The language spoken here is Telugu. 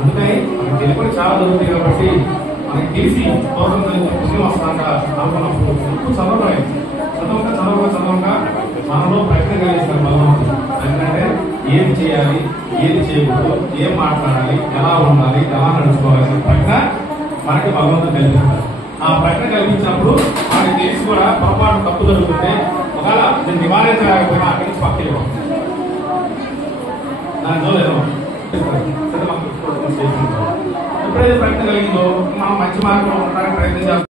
అందుకని మనకి తెలియని చాలా దొరుకుతాయి కాబట్టి మనకి తెలిసి దోషం పుణ్యం వస్తాక అనుకున్నప్పుడు ఎక్కువ చదవక మనలో ప్రయత్నం కలిగిస్తారు భగవంతుడు. ఎందుకంటే ఏది చేయాలి, ఏది చేయకూడదు, ఏం మాట్లాడాలి, ఎలా ఉండాలి, ఎలా నడుచుకోవాలి ప్రజ్ఞ మనకి భగవంతుడు కల్పిస్తారు. ఆ ప్రజ్ఞ కల్పించినప్పుడు మనకి తెలిసి కూడా పొరపాటు తప్పు జరుగుతుంటే ఒకవేళ నేను నివారించలేకపోయినా అక్కడి నుంచి పక్కకి దాంట్లో లేదు ఎప్పుడైతే ప్రయత్నం కలిగిందో మనం మంచి మార్గంలో ఉండడానికి ప్రయత్నం చేస్తాం.